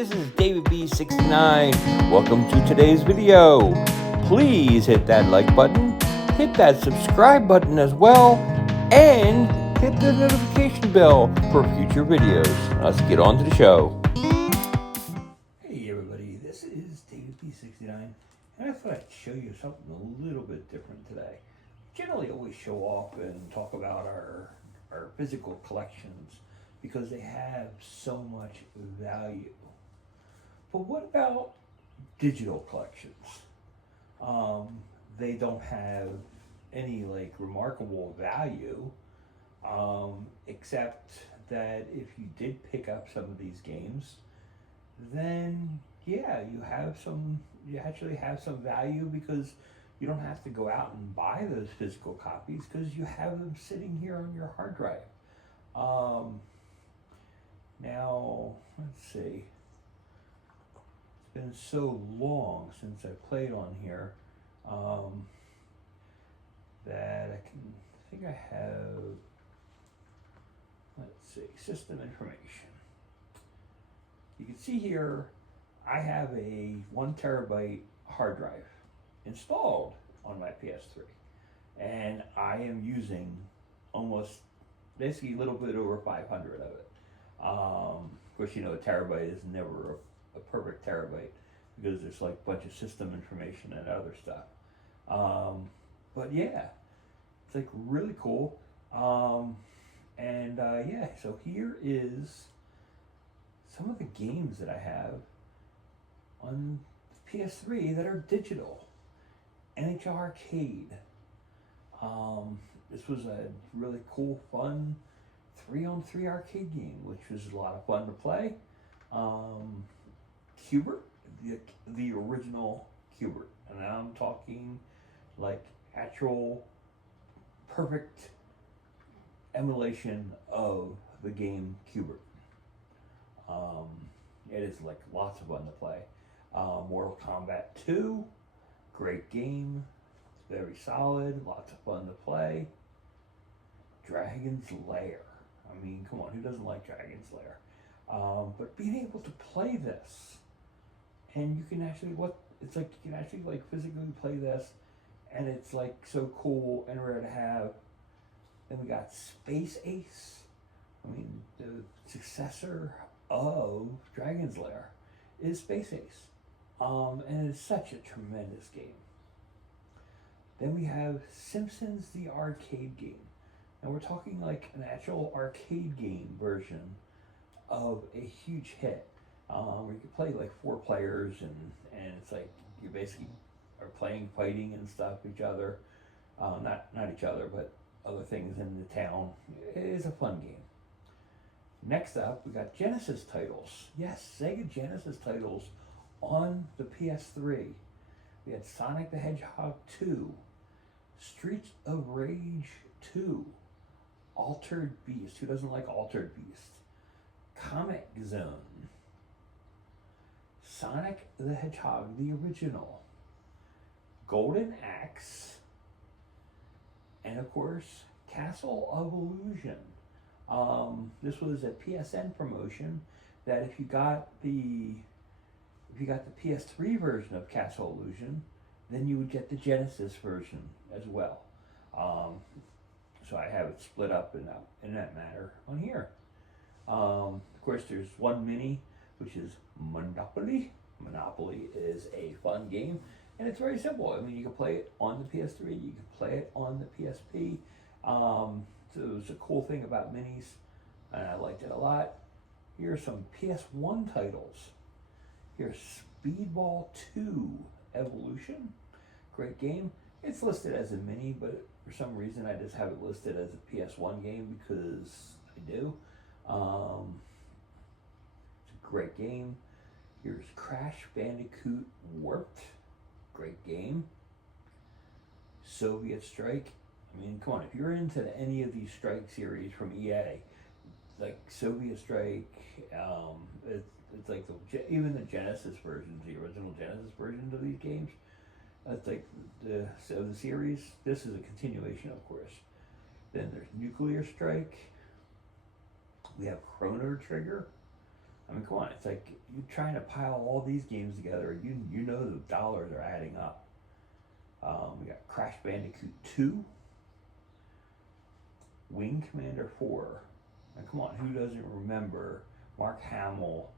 this is David B69. Welcome to today's video. Please hit that like button, hit that subscribe button as well, and hit the notification bell for future videos. Let's get on to the show. Hey everybody, this is David B69, and I thought I'd show you something a little bit different today. We generally always show off and talk about our physical collections because they have so much value. But what about digital collections? They don't have any like remarkable value, except that if you did pick up some of these games, then yeah, you actually have some value because you don't have to go out and buy those physical copies because you have them sitting here on your hard drive. Now, let's see. It's been so long since I played on here that I think I have, let's see, system information. You can see here, I have a 1 terabyte hard drive installed on my PS3. And I am using almost, basically a little bit over 500 of it. Of course, you know, a terabyte is never a perfect terabyte because there's like a bunch of system information and other stuff. But yeah, it's like really cool. Yeah, so here is some of the games that I have on PS3 that are digital. NHL Arcade. This was a really cool, fun 3-on-3 arcade game, which was a lot of fun to play. Cubert, the original Cubert, and I'm talking like actual perfect emulation of the game Cubert. It is like lots of fun to play. Mortal Kombat 2, great game, very solid, lots of fun to play. Dragon's Lair. I mean, come on, who doesn't like Dragon's Lair? But being able to play this, and you can actually, it's like you can actually like physically play this, and it's like so cool and rare to have. Then we got Space Ace. I mean, the successor of Dragon's Lair is Space Ace. And it's such a tremendous game. Then we have Simpsons the arcade game. And we're talking like an actual arcade game version of a huge hit. Where you can play like 4 players and it's like you basically are playing, fighting and stuff each other. Not each other, but other things in the town. It is a fun game. Next up, we got Genesis titles. Yes, Sega Genesis titles on the PS3. We had Sonic the Hedgehog 2, Streets of Rage 2, Altered Beast. Who doesn't like Altered Beast? Comic Zone, Sonic the Hedgehog, the original, Golden Axe, and of course, Castle of Illusion. This was a PSN promotion that if you got the PS3 version of Castle Illusion, then you would get the Genesis version as well. So I have it split up in that matter on here. Of course, there's one mini, which is Monopoly. Monopoly is a fun game, and it's very simple. I mean, you can play it on the PS3, you can play it on the PSP. So it was a cool thing about minis, and I liked it a lot. Here are some PS1 titles. Here's Speedball 2 Evolution. Great game. It's listed as a mini, but for some reason I just have it listed as a PS1 game because I do. It's a great game. Here's Crash Bandicoot Warped. Great game. Soviet Strike. I mean, come on, if you're into any of these Strike series from EA, like Soviet Strike, it's like even the Genesis versions, the original Genesis versions of these games, it's like the series. This is a continuation, of course. Then there's Nuclear Strike. We have Chrono Trigger. I mean, come on, it's like you're trying to pile all these games together. You know the dollars are adding up. We got Crash Bandicoot 2, Wing Commander 4. And come on, who doesn't remember Mark Hamill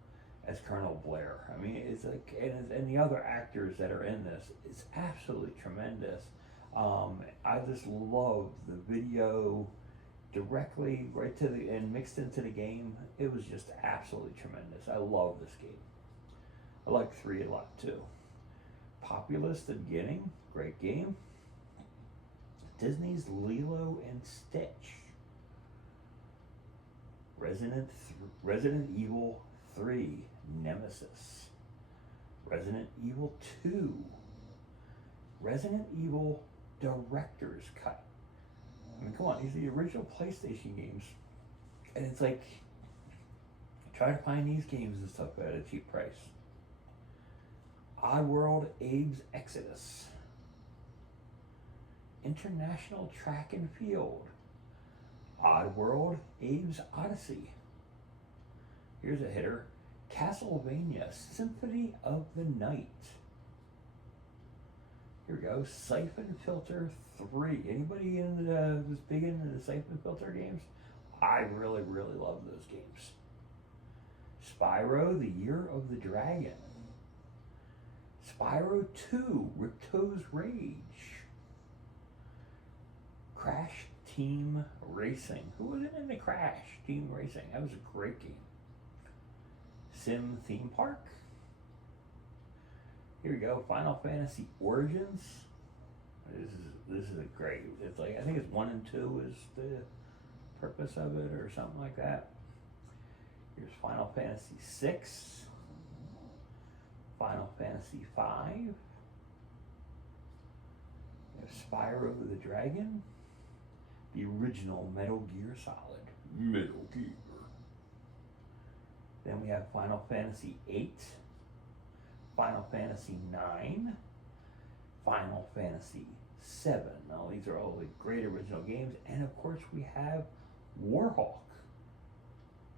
as Colonel Blair? I mean, it's like, and the other actors that are in this, it's absolutely tremendous. I just love the video directly right to the and mixed into the game. It was just absolutely tremendous. I love this game. I like 3 a lot too. Populous the beginning, great game. Disney's Lilo and Stitch. Resident Evil 3 Nemesis. Resident Evil 2. Resident Evil Director's Cut. I mean, come on, these are the original PlayStation games. And it's like, try to find these games and stuff at a cheap price. Oddworld Abe's Exodus. International Track and Field. Oddworld Abe's Odyssey. Here's a hitter. Castlevania Symphony of the Night. Here we go. Siphon Filter 3. Anybody was big into the Siphon Filter games? I really, really love those games. Spyro the Year of the Dragon. Spyro 2 Ripto's Rage. Crash Team Racing. Who wasn't into Crash Team Racing? That was a great game. Sim Theme Park. Here we go. Final Fantasy Origins. This is a great. It's like, I think it's 1 and 2 is the purpose of it or something like that. Here's Final Fantasy 6. Final Fantasy 5. We have Spyro the Dragon. The original Metal Gear Solid. Metal Gear. Then we have Final Fantasy 8. Final Fantasy 9. Final Fantasy 7. Now these are all the great original games. And of course we have Warhawk.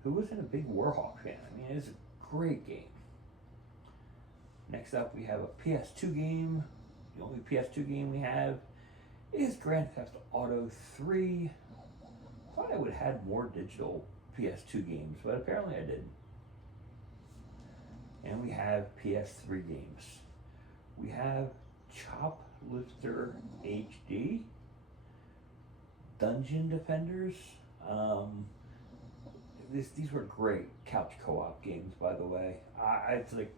Who wasn't a big Warhawk fan? I mean, it's a great game. Next up we have a PS2 game. The only PS2 game we have is Grand Theft Auto 3. Thought I would have had more digital PS2 games, but apparently I didn't. And we have PS3 games. We have Choplifter HD, Dungeon Defenders. These were great couch co-op games, by the way. It's like,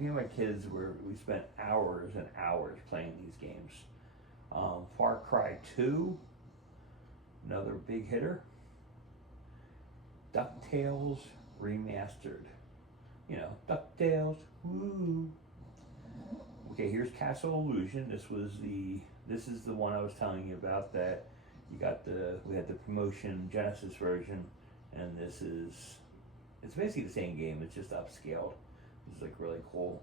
me and my kids we spent hours and hours playing these games. Far Cry 2, another big hitter. DuckTales Remastered. You know, DuckTales, woo. Okay, here's Castle Illusion. This is the one I was telling you about that we had the promotion Genesis version, and it's basically the same game, it's just upscaled. It's like really cool.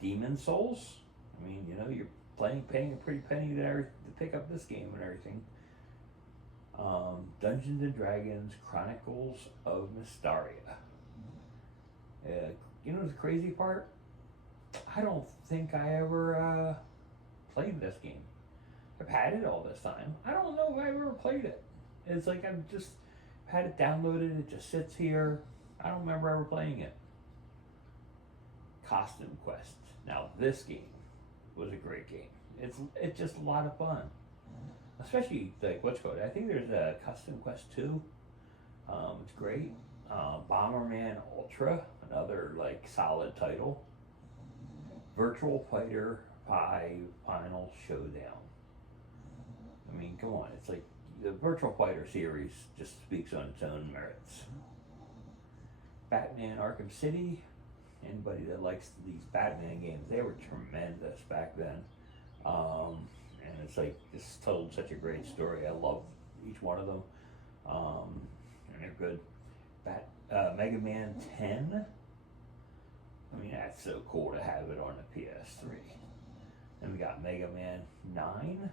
Demon Souls. I mean, you know, you're paying a pretty penny to pick up this game and everything. Dungeons and Dragons Chronicles of Mystaria. You know the crazy part? I don't think I ever played this game. I've had it all this time. I don't know if I ever played it. It's like I've just had it downloaded, it just sits here. I don't remember ever playing it. Costume Quest. Now this game was a great game. It's just a lot of fun. Especially like what's called. I think there's a Custom Quest 2. It's great. Bomberman Ultra, another like solid title. Virtual Fighter 5 Final Showdown. I mean, come on, it's like the Virtual Fighter series just speaks on its own merits. Batman Arkham City. Anybody that likes these Batman games, they were tremendous back then. And it's like, this told such a great story. I love each one of them. And they're good. Mega Man 10. I mean, that's so cool to have it on the PS3. Then we got Mega Man 9.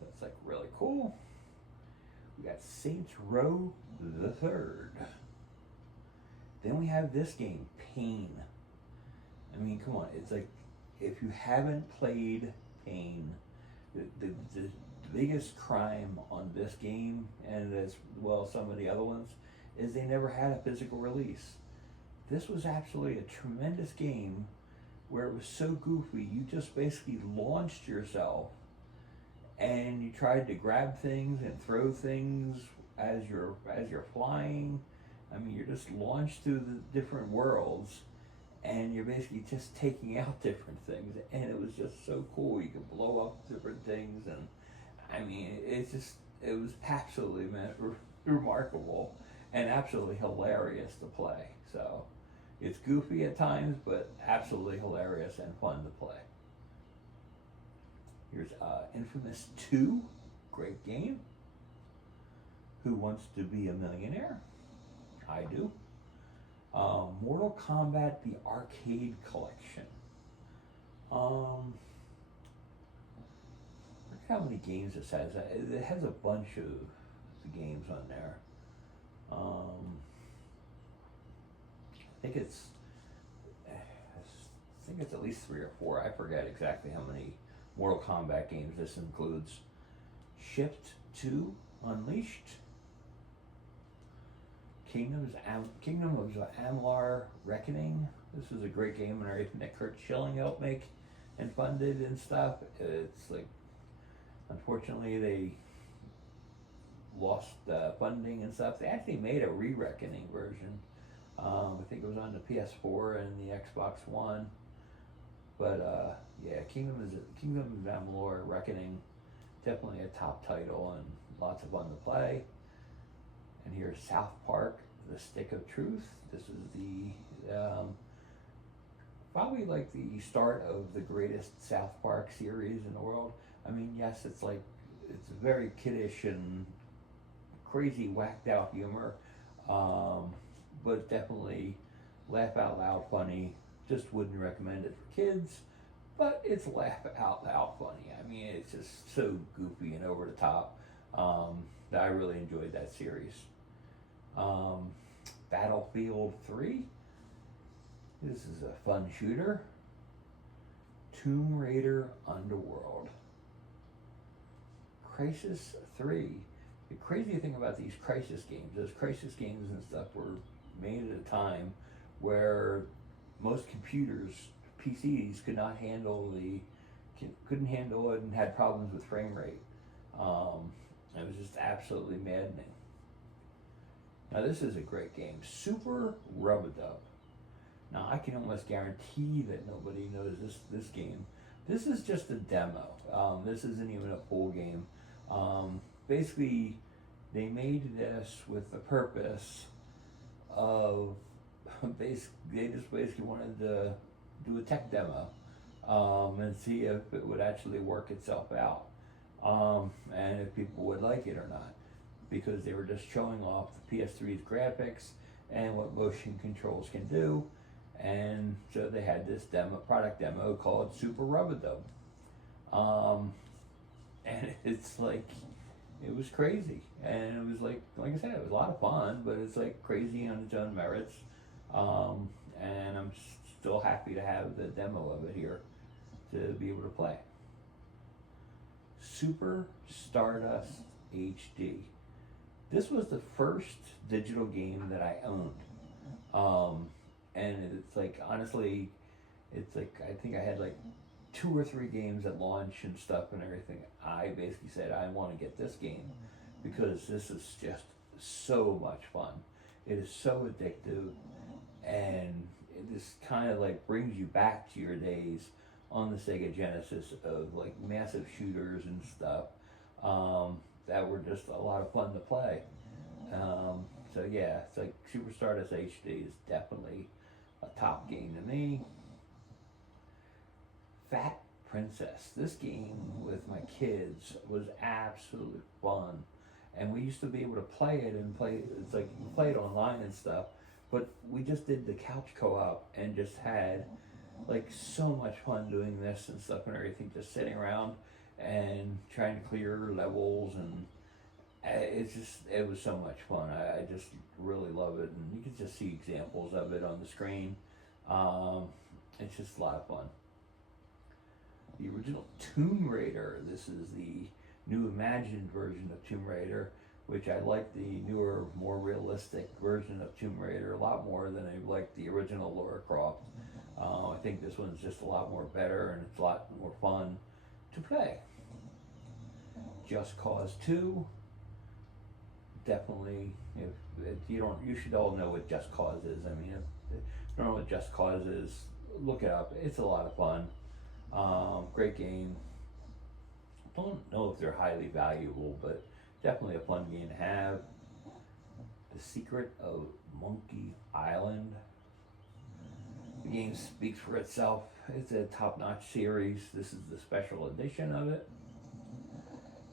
That's like really cool. We got Saints Row the third. Then we have this game, Pain. I mean, come on, it's like if you haven't played Pain, the biggest crime on this game, and as well as some of the other ones, is they never had a physical release. This was absolutely a tremendous game where it was so goofy, you just basically launched yourself and you tried to grab things and throw things as you're flying. I mean, you're just launched through the different worlds, and you're basically just taking out different things, and it was just so cool. You could blow up different things, and I mean, it was absolutely remarkable and absolutely hilarious to play. So it's goofy at times, but absolutely hilarious and fun to play. Here's Infamous 2, great game. Who Wants to Be a Millionaire? I do. Mortal Kombat, the Arcade Collection. Look how many games this has. It has a bunch of the games on there. I think it's at least 3 or 4. I forget exactly how many Mortal Kombat games this includes. Shift 2 Unleashed. Kingdom of Amalur Reckoning. This is a great game and everything that Kurt Schilling helped make and funded and stuff. It's like, unfortunately, they lost funding and stuff. They actually made a re-Reckoning version. I think it was on the PS4 and the Xbox One. But yeah, Kingdom of Amalur Reckoning, definitely a top title and lots of fun to play. And here's South Park, The Stick of Truth. This is the probably like the start of the greatest South Park series in the world. I mean, yes, it's very kiddish and crazy, whacked out humor, but definitely laugh out loud funny. Just wouldn't recommend it for kids, but it's laugh out loud funny. I mean, it's just so goofy and over the top that I really enjoyed that series. Battlefield 3. This is a fun shooter. Tomb Raider Underworld. Crisis 3. The crazy thing about these Crisis games, those Crisis games and stuff were made at a time where most computers, PCs, couldn't handle it and had problems with frame rate. It was just absolutely maddening. Now this is a great game, Super Rub-a-Dub. Now I can almost guarantee that nobody knows this game. This is just a demo. This isn't even a full game. Basically, they made this with the purpose of they just basically wanted to do a tech demo and see if it would actually work itself out, and if people would like it or not, because they were just showing off the PS3's graphics and what motion controls can do. And so they had this product demo called Super Rub-a-Dub. And it's like, it was crazy. And it was like I said, it was a lot of fun, but it's like crazy on its own merits. And I'm still happy to have the demo of it here to be able to play. Super Stardust HD. This was the first digital game that I owned. And it's like, honestly, it's like, I think I had like 2 or 3 games at launch and stuff and everything. I basically said, I want to get this game because this is just so much fun. It is so addictive, and it just kind of like brings you back to your days on the Sega Genesis of like massive shooters and stuff that were just a lot of fun to play. So yeah, it's like Super Stardust HD is definitely a top game to me. Fat Princess. This game with my kids was absolutely fun, and we used to be able to play it it's like you play it online and stuff, but we just did the couch co-op and just had like so much fun doing this and stuff and everything, just sitting around and trying to clear levels it was so much fun. I just really love it, and you can just see examples of it on the screen. Um, it's just a lot of fun. The original Tomb Raider. This is the new imagined version of Tomb Raider, which I like the newer, more realistic version of Tomb Raider a lot more than I like the original Lara Croft. I think this one's just a lot more better and it's a lot more fun to play. Just Cause 2, definitely. If you don't, you should all know what Just Cause is. I mean, if you don't know what Just Cause is, look it up. It's a lot of fun. Great game. Don't know if they're highly valuable, but definitely a fun game to have. The Secret of Monkey Island. The game speaks for itself. It's a top-notch series. This is the special edition of it.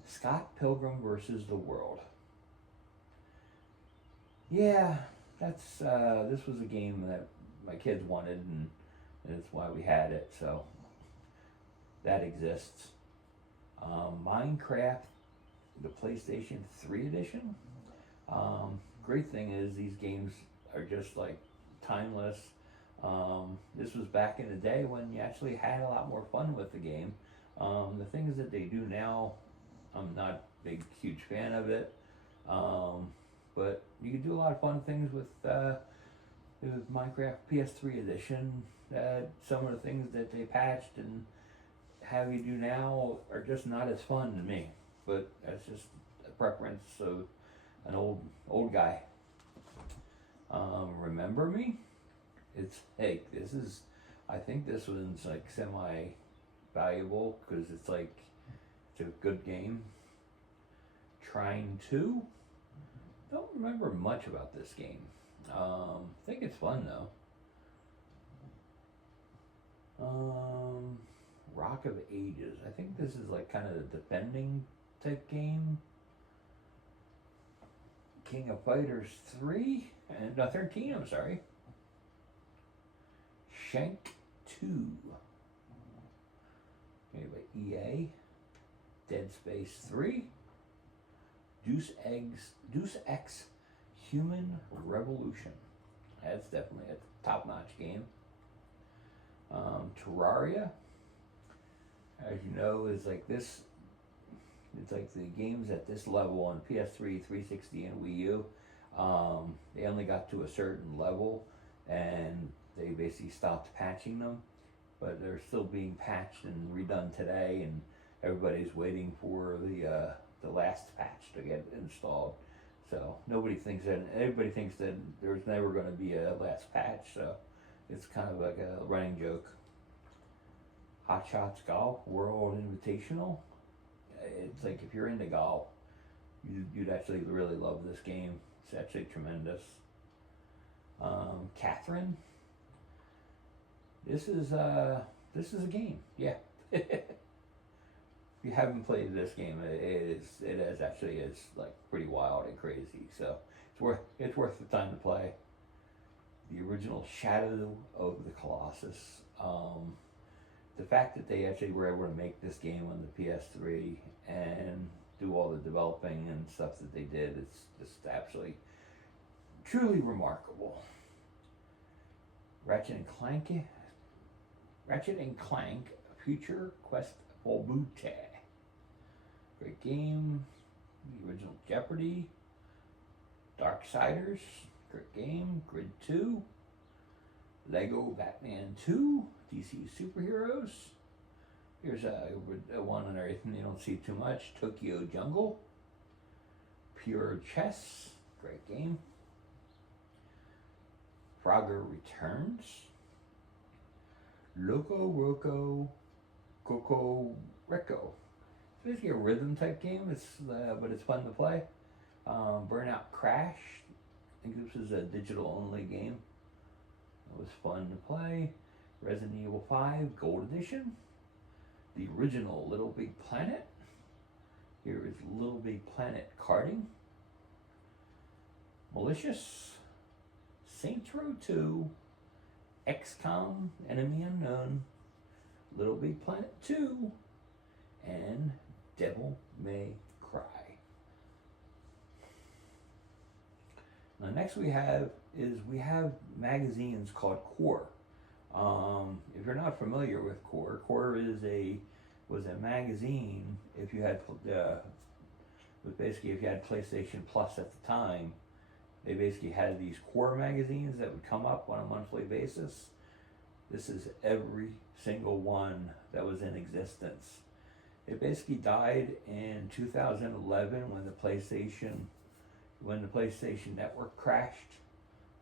Scott Pilgrim versus the World. Yeah, this was a game that my kids wanted, and that's why we had it. So that exists. Minecraft, the PlayStation 3 edition. Great thing is these games are just like timeless. This was back in the day when you actually had a lot more fun with the game. The things that they do now, I'm not a big, huge fan of it. But you can do a lot of fun things with Minecraft PS3 edition. Some of the things that they patched and have you do now are just not as fun to me. But that's just a preference of an old guy. Remember Me? It's, hey, I think this one's like semi valuable because it's a good game. Trying 2. Don't remember much about this game. I think it's fun though. Rock of Ages. I think this is like kind of the defending type game. King of Fighters 3 and 13. I'm sorry. Shank 2. Made by EA. Dead Space 3. Deus Ex Human Revolution. That's definitely a top-notch game. Terraria, as you know, is like this. It's like the games at this level on PS3, 360, and Wii U. They only got to a certain level, and they basically stopped patching them. But they're still being patched and redone today, and everybody's waiting for the last patch to get installed. So everybody thinks that there's never going to be a last patch. So it's kind of like a running joke. Hot Shots Golf World Invitational. It's like if you're into golf, you'd actually really love this game. It's actually tremendous. Catherine. This is a game. Yeah. If you haven't played this game, it is like pretty wild and crazy. So it's worth the time to play. The original Shadow of the Colossus. The fact that they actually were able to make this game on the PS3 and do all the developing and stuff that they did, it's just absolutely, truly remarkable. Ratchet and Clank Future Quest for Booty. Great game. The original Jeopardy. Darksiders. Great game. Grid 2. Lego Batman 2. DC Superheroes. Here's a one on everything you don't see too much. Tokyo Jungle. Pure Chess. Great game. Frogger Returns. Loco Roco Coco Reco. It's basically a rhythm type game. But it's fun to play. Burnout Crash. I think this is a digital only game. It was fun to play. Resident Evil 5 Gold Edition. The original Little Big Planet. Here is Little Big Planet Karting. Malicious. Saints Row 2. XCOM Enemy Unknown. Little Big Planet 2. And Devil May Cry. The next we have magazines called Core. If you're not familiar with Core, Core was a magazine. If you had was basically if you had PlayStation Plus at the time, they basically had these Core magazines that would come up on a monthly basis. This is every single one that was in existence. It basically died in 2011 when the PlayStation Network crashed.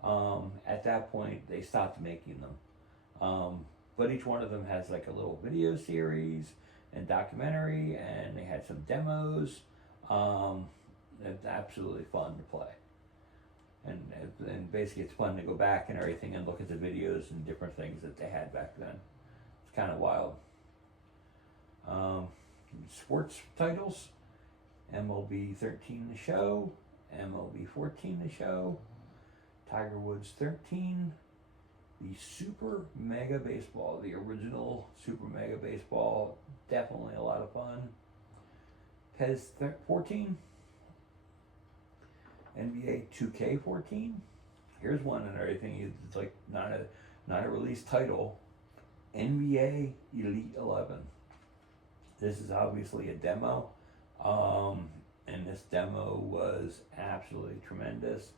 At that point, they stopped making them. But each one of them has like a little video series and documentary, and they had some demos. It's absolutely fun to play. And basically it's fun to go back and everything and look at the videos and different things that they had back then. It's kind of wild. Sports titles, MLB 13 The Show, MLB 14 The Show, Tiger Woods 13, the Super Mega Baseball, the original Super Mega Baseball, definitely a lot of fun. PES 14, NBA 2K14. Here's one and everything. It's like not a release title. NBA Elite 11. This is obviously a demo, and this demo was absolutely tremendous.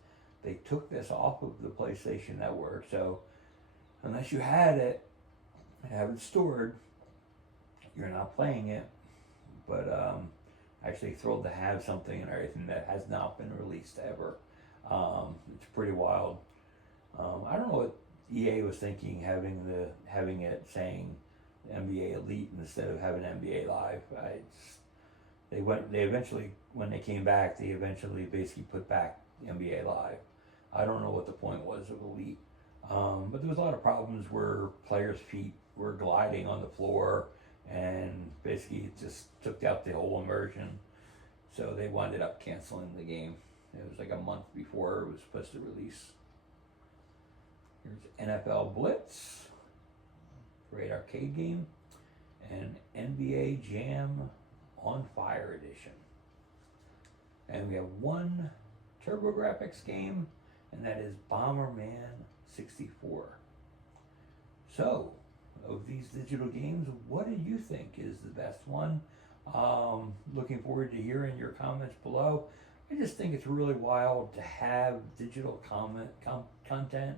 They took this off of the PlayStation Network, so unless you had it and have it stored, you're not playing it. But actually thrilled to have something and everything that has not been released ever. It's pretty wild. I don't know what EA was thinking having it saying NBA Elite instead of having NBA Live. They eventually, when they came back, they eventually basically put back NBA Live. I don't know what the point was of Elite, but there was a lot of problems where players' feet were gliding on the floor, and basically it just took out the whole immersion. So they wound up canceling the game. It was like a month before it was supposed to release. Here's NFL Blitz, great arcade game, and NBA Jam on Fire Edition. And we have one TurboGrafx game, and that is Bomberman 64. So, of these digital games, what do you think is the best one? Looking forward to hearing your comments below. I just think it's really wild to have digital content.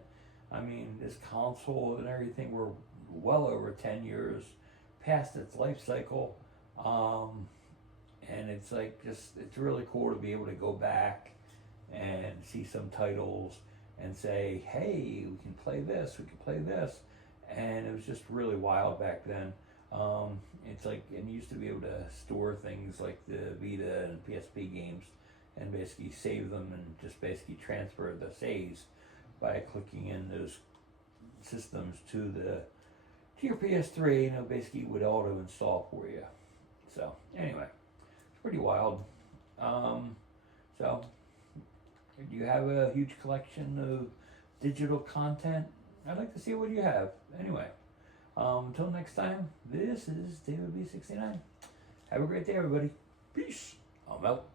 I mean, this console and everything, we're well over 10 years past its life cycle. And it's like it's really cool to be able to go back and see some titles and say, hey, we can play this, we can play this. And it was just really wild back then. It's like, and you used to be able to store things like the Vita and PSP games and basically save them and just basically transfer the saves by clicking in those systems to your PS3, and it basically would auto install for you. So anyway, it's pretty wild. So do you have a huge collection of digital content? I'd like to see what you have. Anyway, until next time, this is David B69. Have a great day, everybody. Peace. I'm out.